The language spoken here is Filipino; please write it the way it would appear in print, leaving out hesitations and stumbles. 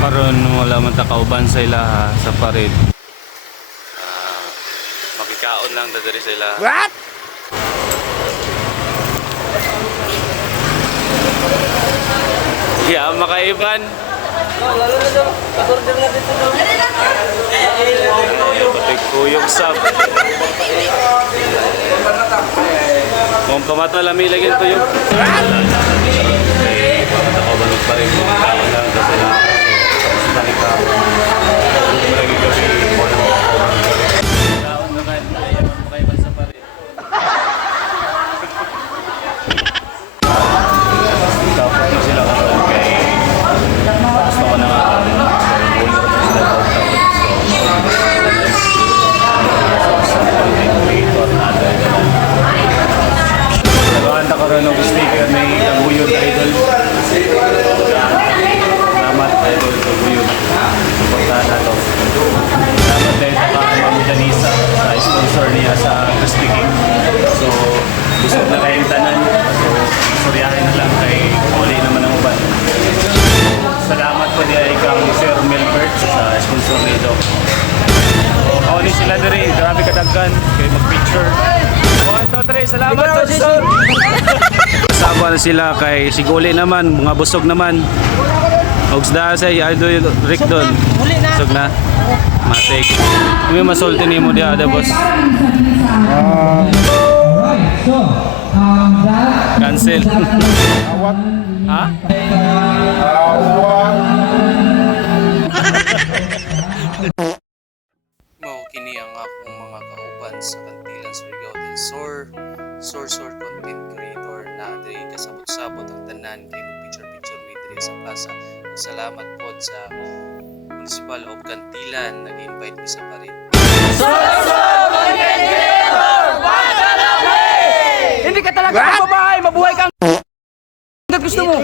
karon wala man ta kauban sa ila sa parid. Makikaon lang ta diri sa ila. What? Yeah, makaiban. Lalo na daw. Kasorder na dito daw. Kuyog sab. Kung pamata lami lagi tuyog. Eh, pamata ko balog pa rin. Kaon lang ta sila. Tapos tani ka. Lagi gabi mo na. Kaon na kan ayaw makaiban sa parid. Tapos na sila karon kay gusto ko na nga nagkakanta ko rin ng sticker may Kaguyod Idol. Salamat Idol Kaguyod. Supportahan na ito. Salamat dahil sa Ma'am Janisa sa sponsor niya sa Crispy King. So gusto na kayong tanan. So istoryahin na lang kay uli naman ang uban. Salamat po niya kang Sir Melbert sa sponsor nito. Ako ni sila diri, grabe kadaggan kay mag-picture. 1, 2, 3, salamat Sir. Kasama na sila kay Siguli naman, mga busog naman. Ogsda sa Idol Rick doon. Busog na. Matik. May masulti ni mo dia, boss. Cancel. Ha? Mao kini ang akong mga kauban sa Kantilan Surigao del Sur, Sur content creator na diri kasabot-sabot ang tanan kay mag-picture with diri sa plaza. Salamat po sa Municipal of Kantilan nag-invite mi sa parid. Hindi ka talaga babae, mabuhay kang gusto mo.